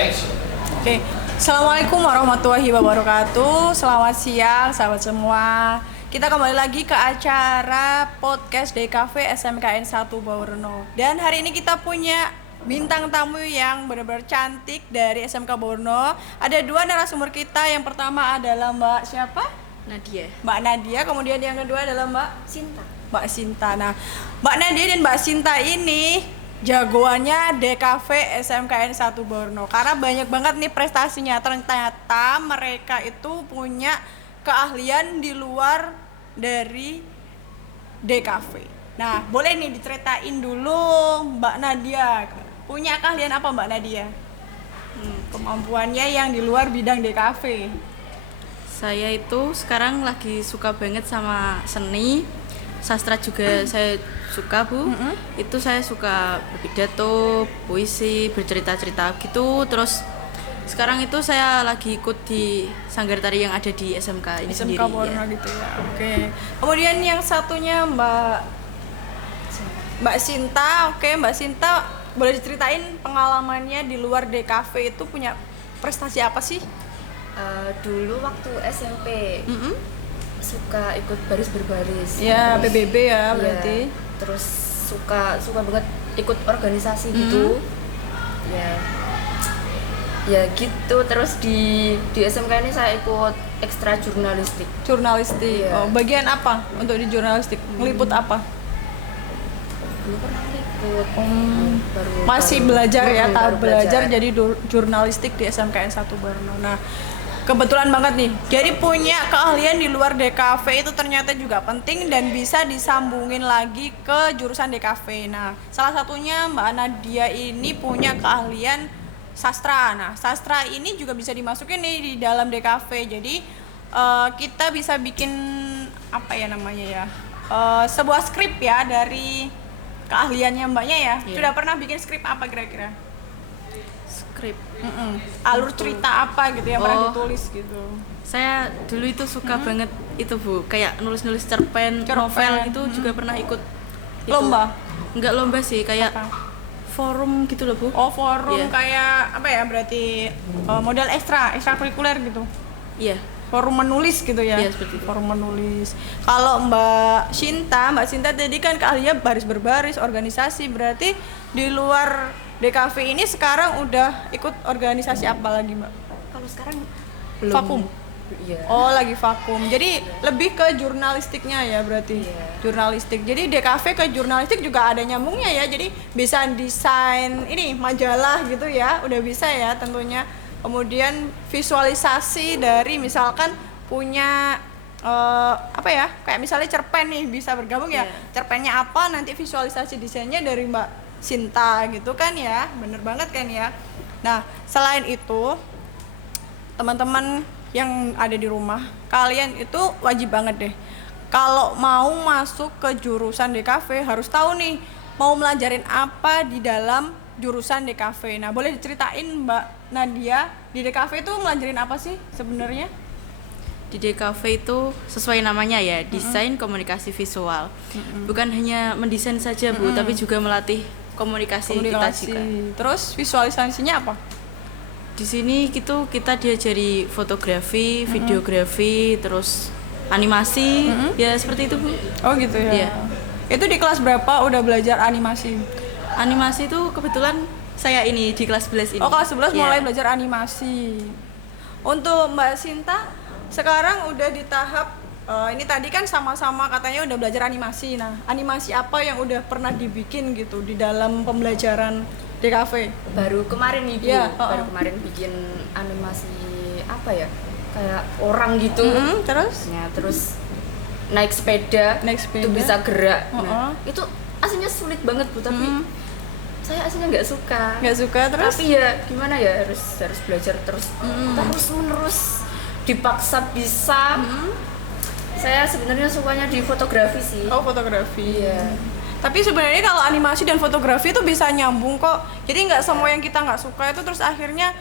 Oke, Assalamualaikum warahmatullahi wabarakatuh. Selamat siang, sahabat semua. Kita kembali lagi ke acara podcast DKV SMKN 1 Baworno. Dan hari ini kita punya bintang tamu yang benar-benar cantik dari SMK Baworno. Ada dua narasumber kita. Yang pertama adalah Mbak siapa? Nadia. Mbak Nadia. Kemudian yang kedua adalah Mbak Sinta. Mbak Sinta. Nah, Mbak Nadia dan Mbak Sinta ini jagoannya DKV SMKN 1 Baworno karena banyak banget nih prestasinya. Ternyata mereka itu punya keahlian di luar dari DKV. Nah, boleh nih diceritain dulu Mbak Nadia, punya keahlian apa Mbak Nadia? Kemampuannya yang di luar bidang DKV. Saya itu sekarang lagi suka banget sama seni, sastra juga saya suka, Bu. Itu saya suka berpidato, puisi, bercerita-cerita gitu. Terus sekarang itu saya lagi ikut di sanggar tari yang ada di SMK ini SMK sendiri. Baworno Ya. gitu ya. Oke. Kemudian yang satunya Mbak Sinta. Oke, Mbak Sinta boleh diceritain pengalamannya di luar DKV itu punya prestasi apa sih? Dulu waktu SMP suka ikut baris berbaris. Ya, Terus, PBB ya berarti. terus suka banget ikut organisasi gitu. Ya gitu. Terus di SMK ini saya ikut ekstra jurnalistik. Jurnalistik. Iya. Oh, bagian apa untuk di jurnalistik? Ngeliput apa? Dulu pernah ikut. Masih belajar ya, tahap baru belajar jadi jurnalistik di SMKN 1 Baworno. Nah, kebetulan banget nih. Jadi punya keahlian di luar DKV itu ternyata juga penting dan bisa disambungin lagi ke jurusan DKV. Nah, salah satunya Mbak Nadia ini punya keahlian sastra. Nah, sastra ini juga bisa dimasukin nih di dalam DKV. Jadi kita bisa bikin apa ya namanya ya? Sebuah skrip ya dari keahliannya Mbaknya ya. Iya. Sudah pernah bikin skrip apa kira-kira? Skrip. Alur cerita apa gitu yang pernah Oh. ditulis gitu. Saya dulu itu suka banget itu, Bu. Kayak nulis-nulis cerpen, novel itu juga pernah ikut itu. Lomba? Enggak lomba sih, kayak Apa? forum gitu loh, Bu. Oh, forum Iya. kayak apa ya berarti modal ekstrakurikuler gitu. Iya. Forum menulis gitu ya. Iya, seperti itu. Forum menulis. Kalau Mbak Sinta tadi kan keahliannya baris berbaris, organisasi, berarti di luar DKV ini sekarang udah ikut organisasi apa lagi, Mbak? Kalau sekarang Vakum. Iya. Oh, lagi vakum. Jadi lebih ke jurnalistiknya ya berarti. Iya. Jurnalistik. Jadi DKV ke jurnalistik juga ada nyambungnya ya. Jadi bisa desain ini majalah gitu ya. Udah bisa ya tentunya. Kemudian visualisasi dari misalkan punya apa ya? Kayak misalnya cerpen nih bisa bergabung ya. Iya. Cerpennya apa nanti visualisasi desainnya dari Mbak Sinta gitu kan ya. Bener banget kan ya. Nah, selain itu teman-teman yang ada di rumah, kalian itu wajib banget deh kalau mau masuk ke jurusan DKV harus tahu nih mau melajarin apa di dalam jurusan DKV. Nah, boleh diceritain Mbak Nadia di DKV itu melajarin apa sih sebenarnya? Di DKV itu sesuai namanya ya, desain komunikasi visual. Bukan hanya mendesain saja, Bu, tapi juga melatih komunikasi kita juga. Terus visualisasinya apa? Di sini kita diajari fotografi, videografi, terus animasi, ya seperti itu, Bu. Oh gitu ya. Iya. Itu di kelas berapa udah belajar animasi? Animasi itu kebetulan saya ini di kelas 11 ini. Oh, kelas 11 Iya. mulai belajar animasi. Untuk Mbak Sinta sekarang udah di tahap ini tadi kan sama-sama katanya udah belajar animasi. Nah, animasi apa yang udah pernah dibikin gitu di dalam pembelajaran DKV? baru kemarin nih, Bu. Iya, Baru kemarin bikin animasi apa ya? Kayak orang gitu. Terus? Ya, terus naik sepeda, Naik sepeda. itu bisa gerak. Heeh. Nah, itu aslinya sulit banget, Bu, tapi saya aslinya nggak suka. Nggak suka terus? Tapi ya gimana ya, harus belajar terus menerus dipaksa bisa. Saya sebenarnya sukanya di fotografi sih. Oh, fotografi. Iya. Tapi sebenarnya kalau animasi dan fotografi itu bisa nyambung kok. Jadi nggak semua yang kita nggak suka itu terus akhirnya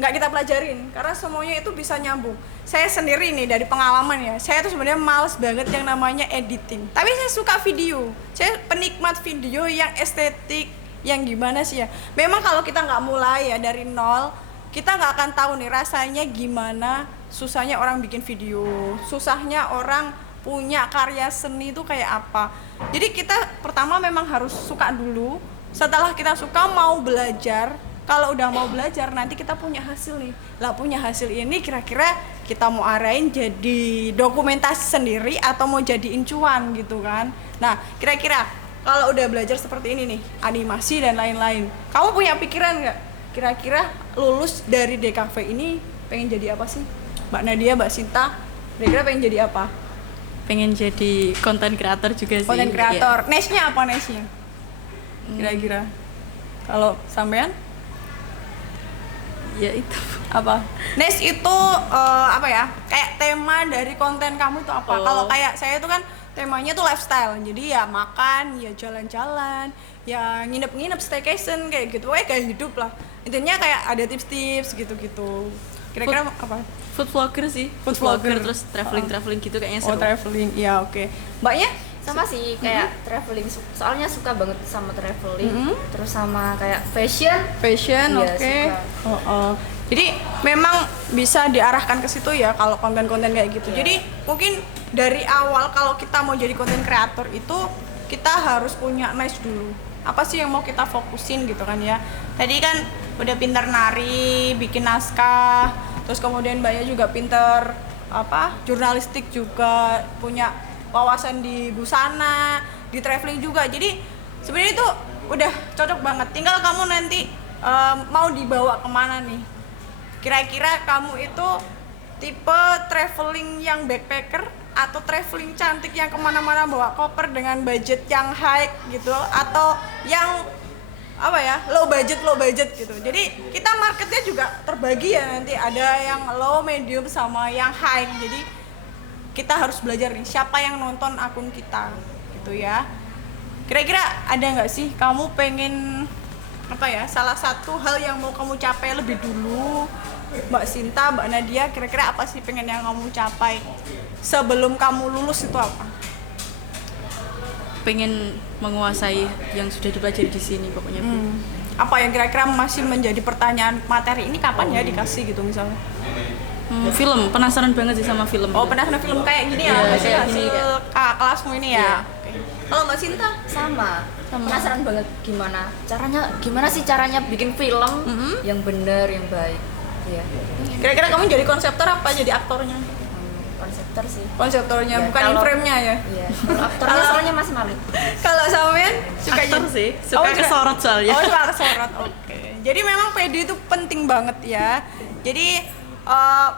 nggak kita pelajarin karena semuanya itu bisa nyambung. Saya sendiri nih dari pengalaman ya, saya tuh sebenarnya males banget yang namanya editing. Tapi saya suka video, saya penikmat video yang estetik, yang gimana sih ya. Memang kalau kita nggak mulai ya dari nol, kita nggak akan tahu nih rasanya gimana susahnya orang bikin video, susahnya orang punya karya seni itu kayak apa. Jadi kita pertama memang harus suka dulu. Setelah kita suka mau belajar, kalau udah mau belajar nanti kita punya hasil nih. Lah punya hasil ini kira-kira kita mau arahin jadi dokumentasi sendiri atau mau jadiin cuan gitu kan. Nah, kira-kira kalau udah belajar seperti ini nih, animasi dan lain-lain, kamu punya pikiran nggak? Kira-kira lulus dari DKV ini pengen jadi apa sih? Mbak Nadia, Mbak Sinta, kira-kira pengen jadi apa? Pengen jadi konten kreator juga sih. Konten kreator. Niche-nya apa niche-nya? Kira-kira. Kalau sampean? Ya itu. Apa? Niche itu apa ya? Kayak tema dari konten kamu itu apa? Kalau kayak saya itu kan temanya tuh lifestyle. Jadi ya makan, ya jalan-jalan, ya nginep-nginep, staycation kayak gitu. Kayak hidup lah. Intinya kayak ada tips-tips gitu-gitu. Kira-kira apa? Food vlogger sih. Food vlogger. Terus traveling gitu kayaknya seru. Oh, traveling. Ya, oke. Mbaknya? Sama sih kayak traveling, soalnya suka banget sama traveling, terus sama kayak fashion. Fashion, Iya, oke. suka. Jadi memang bisa diarahkan ke situ ya kalau konten-konten kayak gitu. Jadi mungkin dari awal kalau kita mau jadi konten kreator itu kita harus punya niche dulu. Apa sih yang mau kita fokusin gitu kan ya. Tadi kan udah pinter nari, bikin naskah, terus kemudian Mbaknya juga pinter jurnalistik juga, punya wawasan di busana, di traveling juga. Jadi sebenarnya itu udah cocok banget. Tinggal kamu nanti mau dibawa kemana nih. Kira-kira kamu itu tipe traveling yang backpacker atau traveling cantik yang kemana-mana bawa koper dengan budget yang high gitu, atau yang low budget gitu. Jadi kita marketnya juga terbagi ya, nanti ada yang low, medium sama yang high. Jadi kita harus belajar nih siapa yang nonton akun kita gitu ya. Kira-kira ada nggak sih kamu pengen salah satu hal yang mau kamu capai lebih dulu? Mbak Sinta, Mbak Nadia, kira-kira apa sih pengen yang kamu capai sebelum kamu lulus itu apa? Pengen menguasai yang sudah dipelajari di sini pokoknya. Apa yang kira-kira masih menjadi pertanyaan materi ini kapan ya dikasih gitu misalnya? Film, penasaran banget sih sama film. Oh, penasaran film kayak gini ya, kayak hasil gini. kelasmu ini ya. Iya. Oke. Kalau Mbak Sinta? Sama. Penasaran banget gimana sih caranya bikin film yang benar, yang baik. Iya. Kira-kira kamu jadi konseptor apa jadi aktornya? Konseptor sih. Konseptornya, Ya, bukan in kalau- frame-nya ya? Iya. Aktornya soalnya masih malu. Kalau sampean suka Aktor sih, suka juga? kesorot soalnya. Oh, suka kesorot. Oke. Jadi memang PD itu penting banget ya. Jadi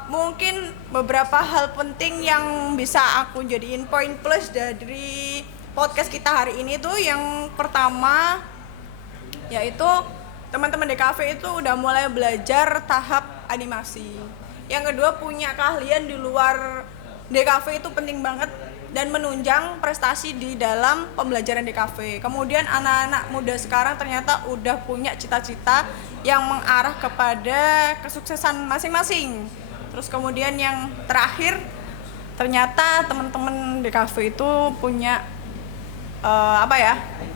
mungkin beberapa hal penting yang bisa aku jadiin poin plus dari podcast kita hari ini tuh, yang pertama yaitu teman-teman DKV itu udah mulai belajar tahap animasi. Yang kedua, punya keahlian di luar DKV itu penting banget dan menunjang prestasi di dalam pembelajaran DKV. Kemudian anak-anak muda sekarang ternyata udah punya cita-cita yang mengarah kepada kesuksesan masing-masing. Terus kemudian yang terakhir, ternyata teman-teman DKV itu punya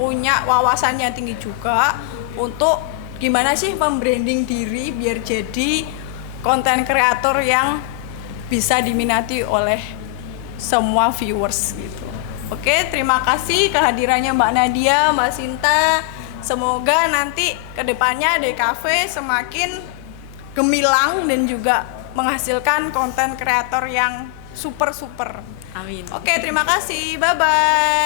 punya wawasan yang tinggi juga untuk gimana sih membranding diri biar jadi konten kreator yang bisa diminati oleh semua viewers gitu. Oke, terima kasih kehadirannya Mbak Nadia, Mbak Sinta. Semoga nanti kedepannya DKV semakin gemilang dan juga menghasilkan konten kreator yang super. Amin. Oke, terima kasih. Bye-bye.